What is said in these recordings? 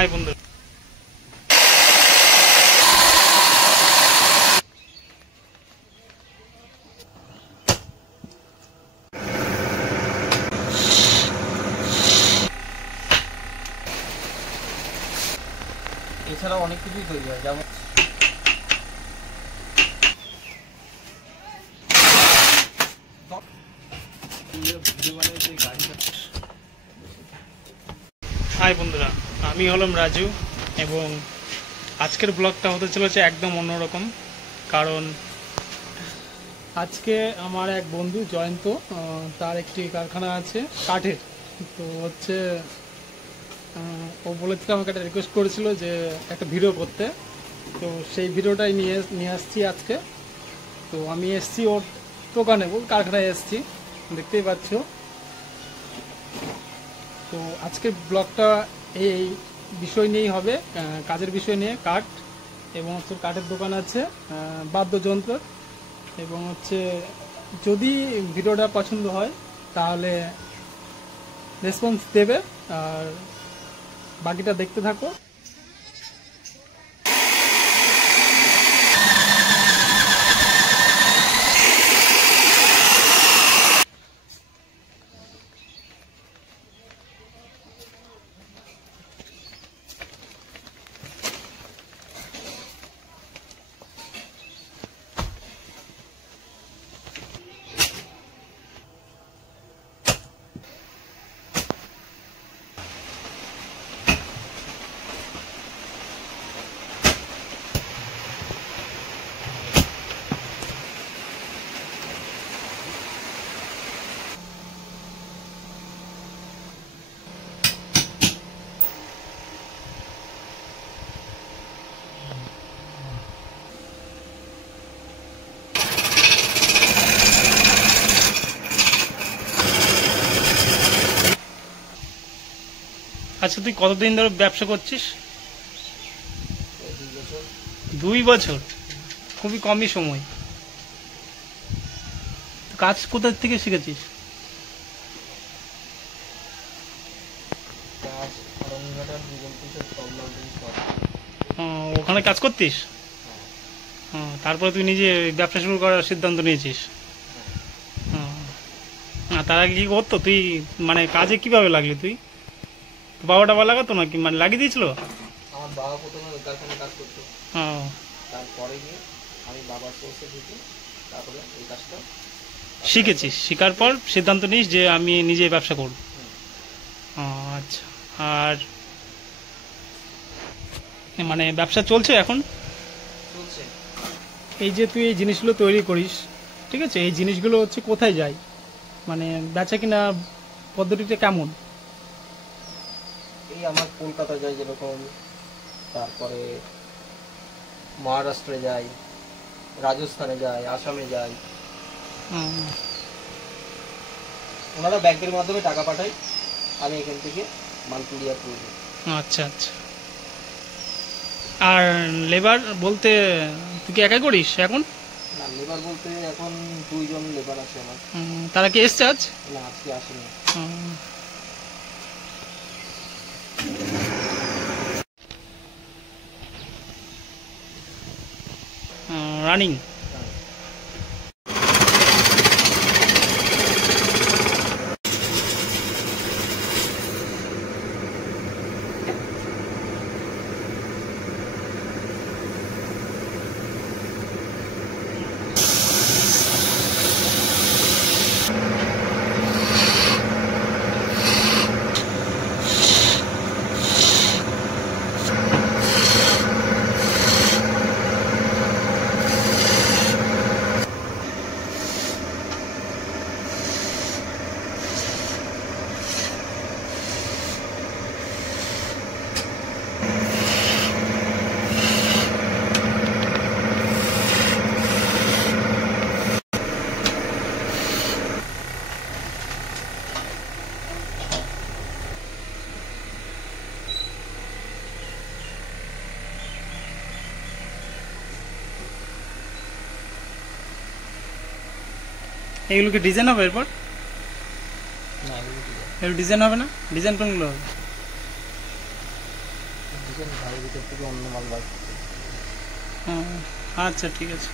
High বন্ধু। এছাড়াও অনেক কিছুই তৈরি হয়, যেমন হাই বন্ধুরা, আমি হলাম রাজু এবং আজকের ব্লগটা হতে চলেছে একদম অন্যরকম। কারণ আজকে আমার এক বন্ধু জয়ন্ত, তার একটি কারখানা আছে কাঠের। তো হচ্ছে ও বলেছিল, আমাকে একটা রিকোয়েস্ট করেছিল যে একটা ভিডিও করতে। তো সেই ভিডিওটাই নিয়ে আসছি আজকে। তো আমি এসছি ওর দোকানে, ওর কারখানায় এসছি, দেখতেই পাচ্ছ। তো আজকের ব্লগটা এই বিষয় নিয়েই হবে, কাজের বিষয় নিয়ে। কাঠ এবং হচ্ছে কাঠের দোকান আছে, বাদ্যযন্ত্র, এবং হচ্ছে যদি ভিডিওটা পছন্দ হয় তাহলে রেসপন্স দেবে, আর বাকিটা দেখতে থাকো। আচ্ছা, তুই কতদিন ধরে ব্যবসা করছিস? 2 বছর, খুবই কমই সময়। কাজ কোথা থেকে শিখেছিস? ওখানে কাজ করতিস? তারপরে তুই নিজে ব্যবসা শুরু করার সিদ্ধান্ত নিয়েছিস? তার আগে কি করতো তুই? মানে কাজে কিভাবে লাগলি তুই? বাবা টাবা লাগাতো নাকি, মানে লাগিয়ে দিয়েছিল? আমার বাবা প্রথমে ওই কারখানায় কাজ করতো, তারপরে গিয়ে আমি বাবার সোর্সে ঢুকি, তারপরে এই কাজটা শিখেছিস। শেখার পর সিদ্ধান্ত নিস যে আমি নিজে ব্যবসা করব। আচ্ছা, আর মানে ব্যবসা চলছে এখন? চলছে। এই যে তুই এই জিনিসগুলো তৈরি করিস, ঠিক আছে, এই জিনিসগুলো হচ্ছে কোথায় যায়, মানে বেচা কিনা পদ্ধতিটা কেমন? এই আমার কলকাতা যায় যেরকম, তারপরে মহারাষ্ট্রে যায়, রাজস্থানে যায়, আসামে যায়। ওনারা ব্যাংকের মাধ্যমে টাকা পাঠায়, আমি এখান থেকে মাল ক্লিয়ার করে দিই। আচ্ছা আচ্ছা। আর লেবার বলতে তুই কি একাই করিস এখন? না, লেবার বলতে এখন 2 জন লেবার আছে আমার। তারা কি এসছে আজ? না, আজকে আসেনি। রানিং। এগুলো কি ডিজাইন হবে এরপর? না, এগুলো ডিজাইন হবে না? ডিজাইন কোনগুলো হবে? দেখছেন ঘরের ভিতর থেকে অন্য মাল বার করছে। আচ্ছা ঠিক আছে।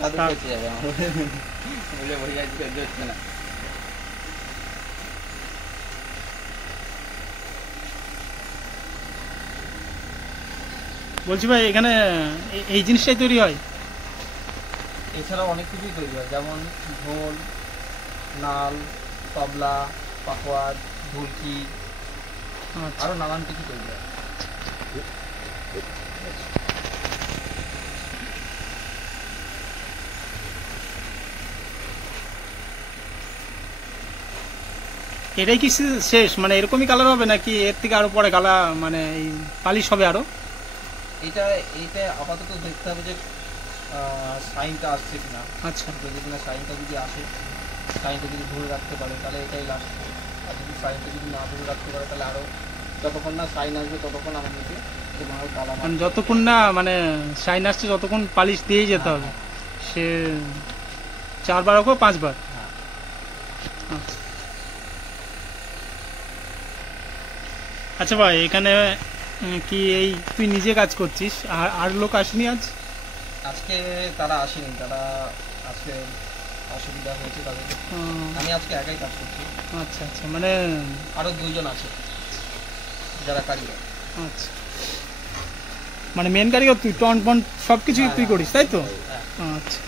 দাদু পচে যাবে আমার বলে বই আজ সহ্য হচ্ছে না। বলছি ভাই এখানে এই জিনিসটাই তৈরি হয়? এছাড়াও অনেক কিছুই তৈরি হয়, যেমন ঢোল, নাল, তবলা, পাখোয়াজ, ঢুলকি, আরো নানান কিছু তৈরি হয়। এটাই কি শেষ, মানে এরকমই কালার হবে নাকি এর থেকে আরো পরে কালার মানে এই পালিশ হবে আরো? এইটা আপাতত দেখতে হবে যে সাইনটা আসছে কিনা। আচ্ছা, যদি কিনা সাইনটা যদি আসে, সাইনটা যদি ধরে রাখতে পারে তাহলে এটাই লাস্ট। আর যদি সাইনটা যদি না ধরে রাখতে পারে তাহলে আরো যতক্ষণ না সাইন আসবে ততক্ষণ আমাদেরকে তোমার কালার মানে যতক্ষণ না মানে শাইন আসছে ততক্ষণ পালিশ দিয়েই যেতে হবে। সে 4 বার হোক 5 বার। আচ্ছা। আচ্ছা ভাই এখানে কি এই তুই নিজে কাজ করছিস আর লোক আসেনি আজ? আজকে তারা আসেনি, তারা আজকে অসুবিধা হয়েছে তাদের। আমি আজকে একাই কাজ করছি। আচ্ছা আচ্ছা, মানে আরো 2 জন আছে যারা কারিগর। আচ্ছা, মানে মেন কারিগর তুই, টন পন সবকিছুই তুই করিস তাই তো? আচ্ছা।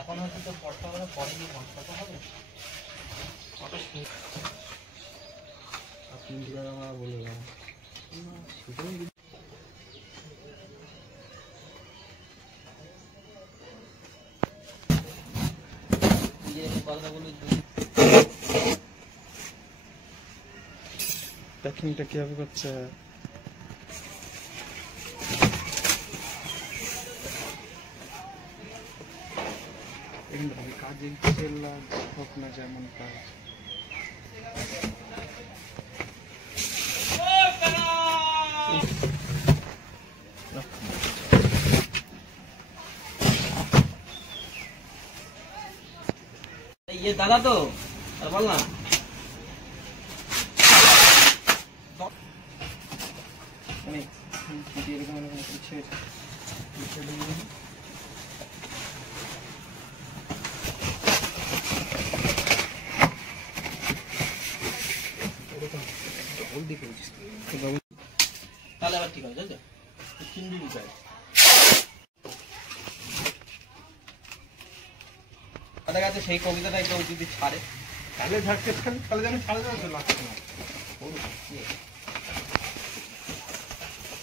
এখন হচ্ছে তো বর্তমানে পরে গিয়ে পৌঁছাতে হবে। আপনি আমরা বলে দেবো কথাটা বলি। প্যাকিংটা কিভাবে করছে। কাজে হোক না যেমন কাজ ये दादा तो बोल ना তাহলে আবার ঠিক আছে চিংড়ি দিতে তাদের কাছে সেই কবিতাটা একটু যদি ছাড়ে তাহলে ঝাড়কে তাহলে যেন ছাড়ে যাবে লাগছে না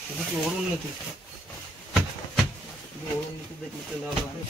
শুধু কি ওর উন্নতি দেখলে চলে হবে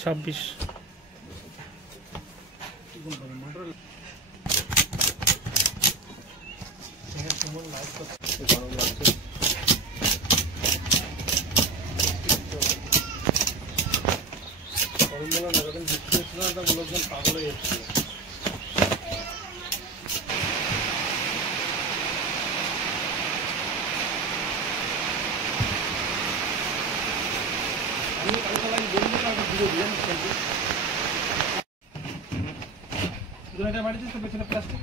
ছাব্বিশ গরম লাগছে গরম বলা না যখন বৃষ্টি হচ্ছিল না তখন লোকজন পাগল হয়ে যাচ্ছিল বাড়িতে তো পেছনে প্লাস্টিক